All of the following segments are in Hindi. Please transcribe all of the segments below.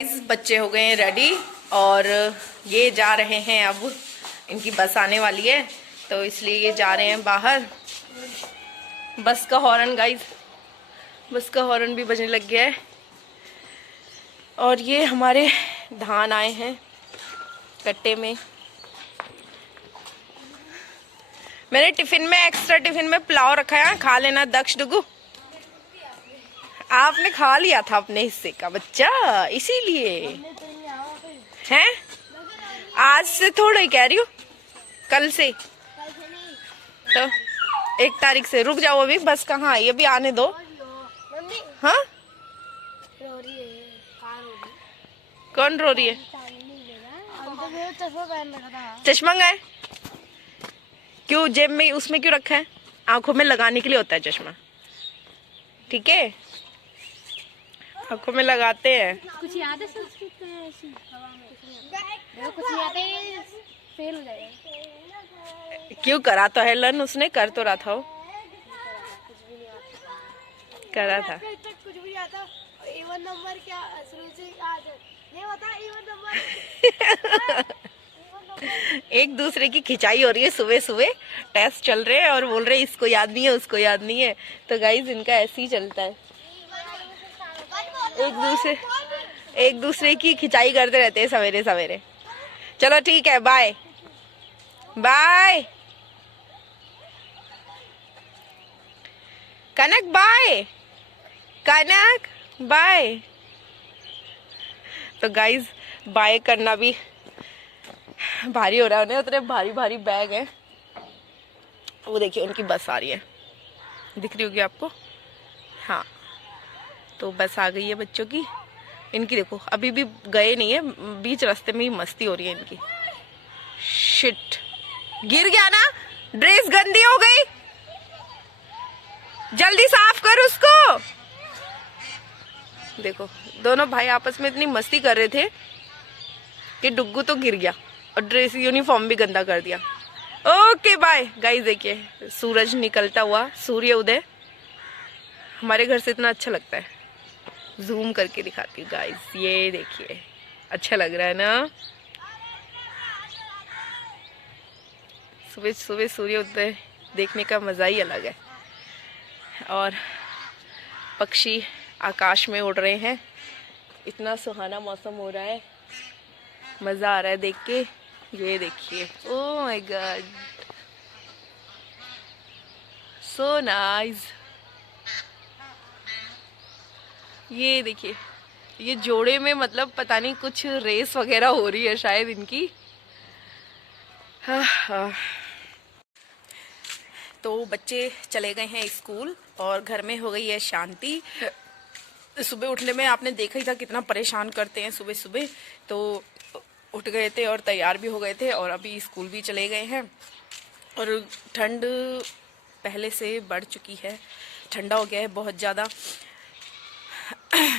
बच्चे हो गए हैं रेडी और ये जा रहे हैं। अब इनकी बस आने वाली है तो इसलिए ये जा रहे हैं बाहर। बस का हॉर्न गाइस, बस का हॉर्न भी बजने लग गया है। और ये हमारे धान आए हैं कट्टे में। मैंने टिफिन में, एक्स्ट्रा टिफिन में पुलाव रखा है, खा लेना दक्ष डुगू। आपने खा लिया था अपने हिस्से का बच्चा, इसीलिए हैं। आज से थोड़ा ही कह रही हूँ, कल से। तो 1 तारीख से रुक जाओ, अभी बस कहाँ आई, अभी आने दो। हाँ कौन रो रही है? चश्मा गए क्यों? जेब में उसमें क्यों रखा है? आंखों में लगाने के लिए होता है चश्मा, ठीक है? आंखों में लगाते हैं। कुछ याद है संस्कृत में ऐसी? कुछ याद है, फेल हो जाएगा। क्यों करा तो है लर्न, उसने कर तो रहा था, वो करा था। कुछ भी आता इवन नंबर क्या शुरू से याद है? ये बता इवन नंबर। एक दूसरे की खिंचाई हो रही है, सुबह सुबह टेस्ट चल रहे हैं और बोल रहे हैं इसको याद नहीं है, उसको याद नहीं है। तो गाइस इनका ऐसे ही चलता है, एक दूसरे की खिंचाई करते रहते हैं सवेरे सवेरे। चलो ठीक है, बाय बाय कनक, बाय कनक, बाय। तो गाइस बाय करना भी भारी हो रहा है उन्हें, उतने भारी भारी बैग है। वो देखिए उनकी बस आ रही है, दिख रही होगी आपको। हाँ तो बस आ गई है बच्चों की। इनकी देखो अभी भी गए नहीं है, बीच रास्ते में ही मस्ती हो रही है इनकी। शिट, गिर गया ना, ड्रेस गंदी हो गई, जल्दी साफ कर उसको। देखो दोनों भाई आपस में इतनी मस्ती कर रहे थे कि डुग्गू तो गिर गया और ड्रेस यूनिफॉर्म भी गंदा कर दिया। Okay bye guys. देखिए सूरज निकलता हुआ, सूर्य उदय हमारे घर से इतना अच्छा लगता है। जूम करके दिखाती हूँ गाइस, ये देखिए अच्छा लग रहा है ना। सुबह सुबह सूर्य उदय देखने का मजा ही अलग है। और पक्षी आकाश में उड़ रहे हैं, इतना सुहाना मौसम हो रहा है, मजा आ रहा है देख के। ये देखिए, oh my God, so nice. ये देखिए, ये जोड़े में मतलब पता नहीं कुछ रेस वगैरह हो रही है शायद इनकी। तो बच्चे चले गए हैं स्कूल और घर में हो गई है शांति। सुबह उठने में आपने देखा ही था कितना परेशान करते हैं सुबह सुबह। तो उठ गए थे और तैयार भी हो गए थे और अभी स्कूल भी चले गए हैं। और ठंड पहले से बढ़ चुकी है, ठंडा हो गया है बहुत ज़्यादा।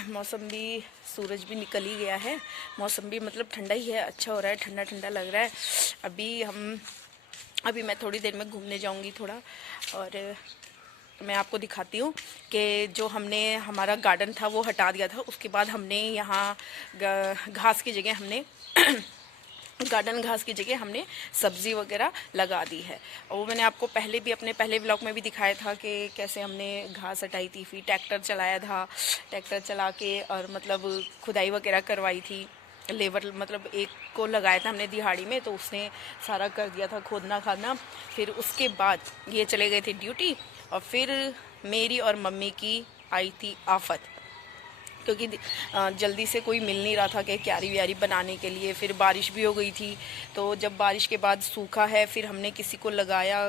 मौसम भी, सूरज भी निकल ही गया है, मौसम भी मतलब ठंडा ही है, अच्छा हो रहा है, ठंडा ठंडा लग रहा है। अभी मैं थोड़ी देर में घूमने जाऊंगी थोड़ा, और मैं आपको दिखाती हूँ कि जो हमने हमारा गार्डन था वो हटा दिया था। उसके बाद हमने यहाँ घास की जगह हमने गार्डन घास की जगह हमने सब्जी वगैरह लगा दी है। और वो मैंने आपको पहले भी अपने पहले व्लॉग में भी दिखाया था कि कैसे हमने घास हटाई थी। फिर ट्रैक्टर चलाया था, ट्रैक्टर चला के और मतलब खुदाई वगैरह करवाई थी। लेबर मतलब एक को लगाया था हमने दिहाड़ी में, तो उसने सारा कर दिया था खोदना खादना। फिर उसके बाद ये चले गए थे ड्यूटी और फिर मेरी और मम्मी की आई थी आफत, क्योंकि जल्दी से कोई मिल नहीं रहा था कि क्यारी व्यारी बनाने के लिए। फिर बारिश भी हो गई थी, तो जब बारिश के बाद सूखा है फिर हमने किसी को लगाया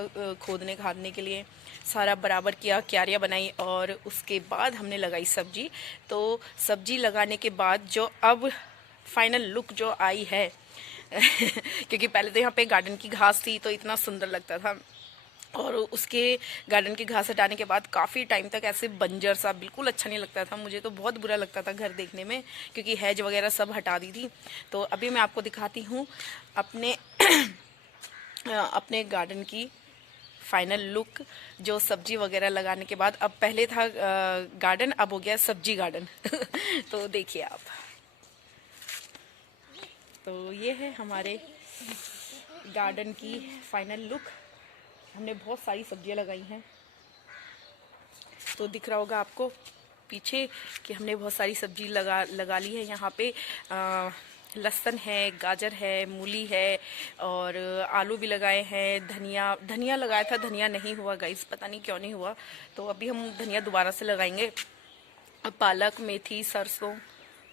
खोदने खादने के लिए, सारा बराबर किया, क्यारियाँ बनाई और उसके बाद हमने लगाई सब्जी। तो सब्जी लगाने के बाद जो अब फाइनल लुक जो आई है क्योंकि पहले तो यहाँ पे गार्डन की घास थी तो इतना सुंदर लगता था, और उसके गार्डन की घास हटाने के बाद काफ़ी टाइम तक ऐसे बंजर सा बिल्कुल अच्छा नहीं लगता था। मुझे तो बहुत बुरा लगता था घर देखने में, क्योंकि हैज वगैरह सब हटा दी थी। तो अभी मैं आपको दिखाती हूँ अपने अपने गार्डन की फाइनल लुक, जो सब्जी वगैरह लगाने के बाद। अब पहले था गार्डन, अब हो गया सब्जी गार्डन तो देखिए आप। तो ये है हमारे गार्डन की फाइनल लुक। हमने बहुत सारी सब्जियां लगाई हैं, तो दिख रहा होगा आपको पीछे कि हमने बहुत सारी सब्जी लगा ली है। यहाँ पे लहसुन है, गाजर है, मूली है और आलू भी लगाए हैं। धनिया लगाया था, धनिया नहीं हुआ गाइस, पता नहीं क्यों नहीं हुआ, तो अभी हम धनिया दोबारा से लगाएंगे। पालक, मेथी, सरसों,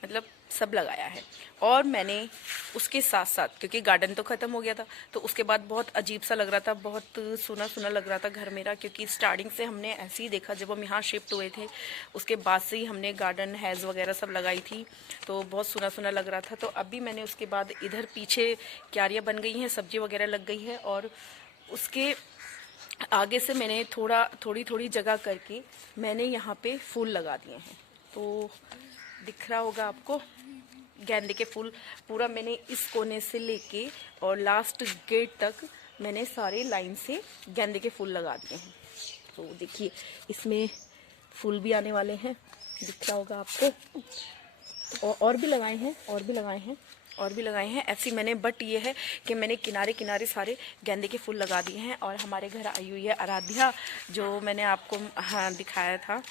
मतलब सब लगाया है। और मैंने उसके साथ साथ, क्योंकि गार्डन तो ख़त्म हो गया था, तो उसके बाद बहुत अजीब सा लग रहा था, बहुत सुना सुना लग रहा था घर मेरा, क्योंकि स्टार्टिंग से हमने ऐसे ही देखा। जब हम यहाँ शिफ्ट हुए थे उसके बाद से ही हमने गार्डन हैज़ वगैरह सब लगाई थी, तो बहुत सुना सुना लग रहा था। तो अभी मैंने उसके बाद इधर पीछे क्यारियाँ बन गई हैं, सब्जी वगैरह लग गई है, और उसके आगे से मैंने थोड़ी जगह करके मैंने यहाँ पे फूल लगा दिए हैं। तो दिख रहा होगा आपको गेंदे के फूल पूरा मैंने इस कोने से लेके और लास्ट गेट तक मैंने सारे लाइन से गेंदे के फूल लगा दिए हैं। तो देखिए इसमें फूल भी आने वाले हैं, दिख रहा होगा आपको। और भी लगाए हैं ऐसी मैंने, बट ये है कि मैंने किनारे किनारे सारे गेंदे के फूल लगा दिए हैं। और हमारे घर आई हुई है आराध्या, जो मैंने आपको दिखाया था,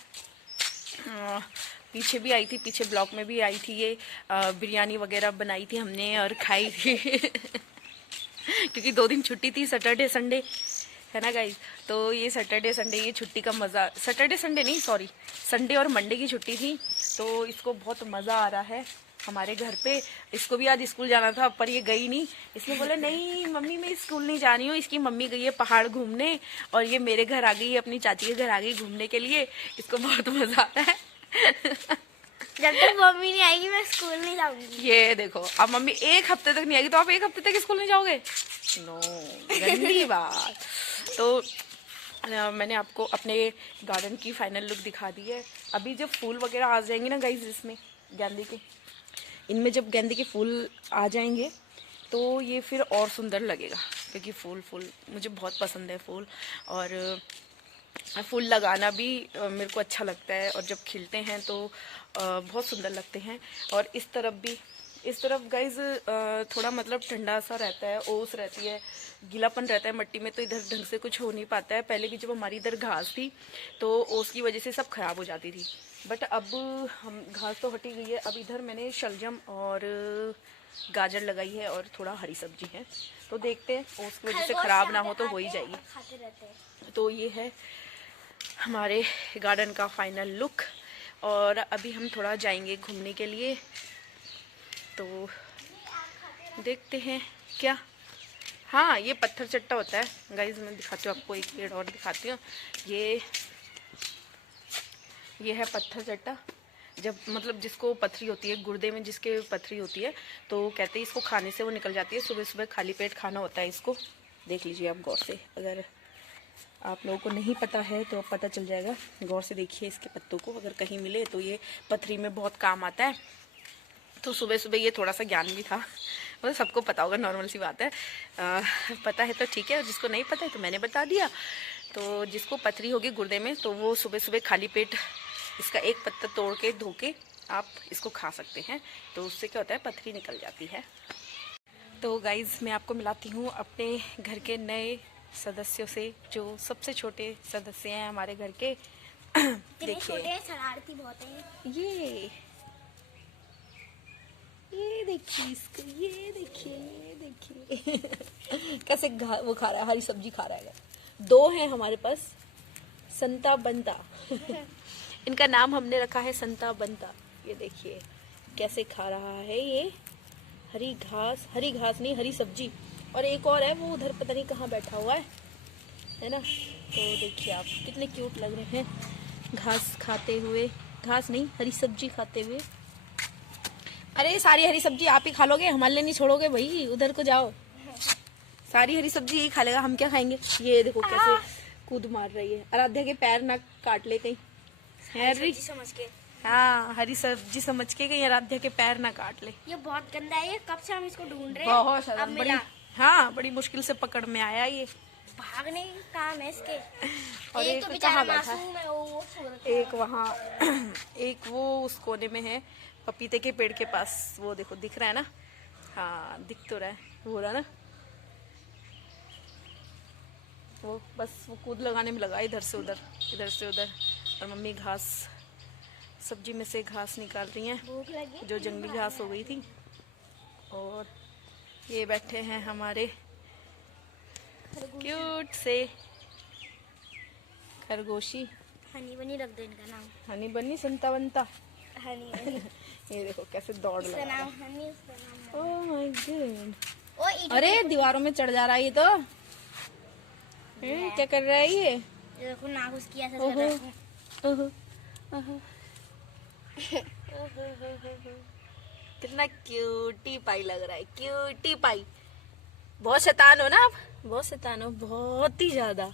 पीछे भी आई थी, पीछे ब्लॉग में भी आई थी। ये बिरयानी वगैरह बनाई थी हमने और खाई थी क्योंकि 2 दिन छुट्टी थी, सैटरडे संडे है ना गाइस। तो ये सैटरडे संडे ये छुट्टी का मज़ा, सैटरडे संडे नहीं सॉरी, संडे और मंडे की छुट्टी थी, तो इसको बहुत मज़ा आ रहा है हमारे घर पे। इसको भी आज स्कूल जाना था, पर ये गई नहीं। इसने बोला नहीं मम्मी मैं स्कूल नहीं जा रही हूँ। इसकी मम्मी गई है पहाड़ घूमने और ये मेरे घर आ गई है, अपनी चाची के घर आ गई घूमने के लिए। इसको बहुत मज़ा आता है जब तक मम्मी नहीं आएगी मैं स्कूल नहीं जाऊंगी। ये देखो, अब मम्मी 1 हफ्ते तक नहीं आएगी तो आप 1 हफ्ते तक स्कूल नहीं जाओगे? नो, गंदी बात। तो मैंने आपको अपने गार्डन की फाइनल लुक दिखा दी है। अभी जब फूल वगैरह आ जाएंगे ना गाइस, इसमें गेंदे के, इनमें जब गेंदे के फूल आ जाएंगे तो ये फिर और सुंदर लगेगा, क्योंकि फूल मुझे बहुत पसंद है फूल, और फूल लगाना भी मेरे को अच्छा लगता है। और जब खिलते हैं तो बहुत सुंदर लगते हैं। और इस तरफ गाइज थोड़ा मतलब ठंडा सा रहता है, ओस रहती है, गीलापन रहता है मट्टी में, तो इधर ढंग से कुछ हो नहीं पाता है। पहले भी जब हमारी इधर घास थी तो ओस की वजह से सब खराब हो जाती थी, बट अब हम घास तो हटी गई है। अब इधर मैंने शलजम और गाजर लगाई है और थोड़ा हरी सब्जी है, तो देखते हैं ओस की वजह से खराब ना हो तो हो ही जाएगी। तो ये है हमारे गार्डन का फाइनल लुक। और अभी हम थोड़ा जाएंगे घूमने के लिए, तो देखते हैं क्या। हाँ, ये पत्थर चट्टा होता है गाइज, मैं दिखाती हूँ आपको, एक पेड़ और दिखाती हूँ। ये है पत्थर चट्टा। जब मतलब जिसको पथरी होती है, गुर्दे में जिसके पथरी होती है, तो कहते हैं इसको खाने से वो निकल जाती है। सुबह सुबह खाली पेट खाना होता है इसको, देख लीजिए आप गौर से। अगर आप लोगों को नहीं पता है तो पता चल जाएगा, गौर से देखिए इसके पत्तों को, अगर कहीं मिले तो ये पथरी में बहुत काम आता है। तो सुबह सुबह ये थोड़ा सा ज्ञान भी था, मतलब सबको पता होगा, नॉर्मल सी बात है। पता है तो ठीक है, और जिसको नहीं पता है तो मैंने बता दिया। तो जिसको पथरी होगी गुर्दे में, तो वो सुबह सुबह खाली पेट इसका एक पत्ता तोड़ के धो के आप इसको खा सकते हैं, तो उससे क्या होता है, पथरी निकल जाती है। तो गाइज़ मैं आपको मिलाती हूँ अपने घर के नए सदस्यों से, जो सबसे छोटे सदस्य हैं हमारे घर के। देखिए शरारती बहुत हैं। ये देखिए इसको, ये देखिए कैसे वो खा रहा है, हरी सब्जी खा रहा है। 2 हैं हमारे पास, संता बंता इनका नाम हमने रखा है संता बंता। ये देखिए कैसे खा रहा है ये हरी घास नहीं, हरी सब्जी। और एक और है, वो उधर पता नहीं कहाँ बैठा हुआ है ना। तो देखिए आप कितने क्यूट लग रहे हैं घास खाते हुए, घास नहीं हरी सब्जी खाते हुए। अरे सारी हरी सब्जी आप ही खा लोगे, हमारे लिए नहीं छोड़ोगे भाई, उधर को जाओ। सारी हरी सब्जी यही खा लेगा, हम क्या खाएंगे। ये देखो कैसे कूद मार रही है। आराध्या के पैर ना काट ले कहीं, हरी समझ के। हाँ, हरी सब्जी समझ के कहीं आराध्या के पैर ना काट ले। ये बहुत गंदा है, ये कब से हम इसको ढूंढ रहे हैं। बहुत अब बड़ी, हाँ बड़ी मुश्किल से पकड़ में आया ये। भागने का काम है इसके। और एक तो कहाँ बैठा है, एक वहाँ एक वो उस कोने में है, पपीते के पेड़ के पास, वो देखो दिख रहा है ना। हाँ दिख तो रहा है, हो रहा ना वो, बस वो कूद लगाने में लगा, इधर से उधर इधर से उधर। और मम्मी घास, सब्जी में से घास निकाल रही हैं, भूख लगी जो जंगली घास हो गई थी। और ये बैठे हैं हमारे क्यूट से खरगोशी। हनी बनी रख दो इनका नाम। हनी बनी संता बनता। हनी बनी। ये देखो कैसे दौड़ इसका लगा। नाम हनी, इसका नाम ओह माय गॉड। ओ इधर अरे दीवारों में चढ़ जा रहा है ये तो। क्या कर रहा है ये? देखो नाक उसकी ऐसा ओहो। कर रहा है। ओहो, ओहो। कितना क्यूटी पाई लग रहा है, क्यूटी पाई। बहुत शैतान हो ना आप, बहुत शैतान हो, बहुत ही ज्यादा।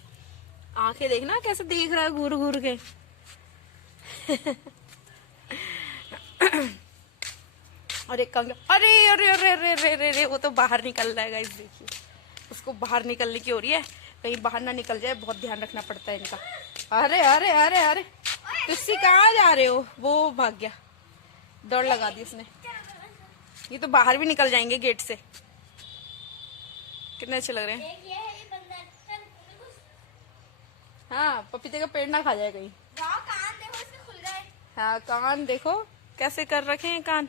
आंखें देखना कैसे देख रहा है घूर घूर के। और एक कंगा, अरे अरे अरे अरे अरे अरे अरे, वो तो बाहर निकल रहा है गाइस, देखिए उसको बाहर निकलने की हो रही है, कहीं बाहर ना निकल जाए, बहुत ध्यान रखना पड़ता है इनका। अरे अरे अरे अरे, तुसी कहाँ जा रहे हो? वो भाग गया, दौड़ लगा दी उसने। ये तो बाहर भी निकल जाएंगे गेट से। कितने अच्छे लग रहे हैं। एक ये है, ये बंदर। चल हाँ, पपीते का पेड़ ना खा जाए कहीं। वाह, कान देखो इसके खुल गए। हाँ कान देखो कैसे कर रखे हैं कान।